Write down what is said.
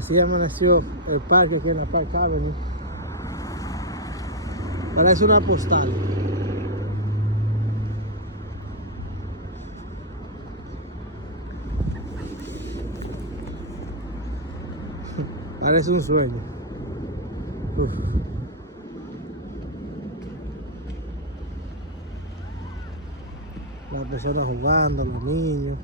Así amaneció el parque aquí en la Park Avenue. Parece una postal. Parece un sueño. Uf. Las personas jugando, los niños.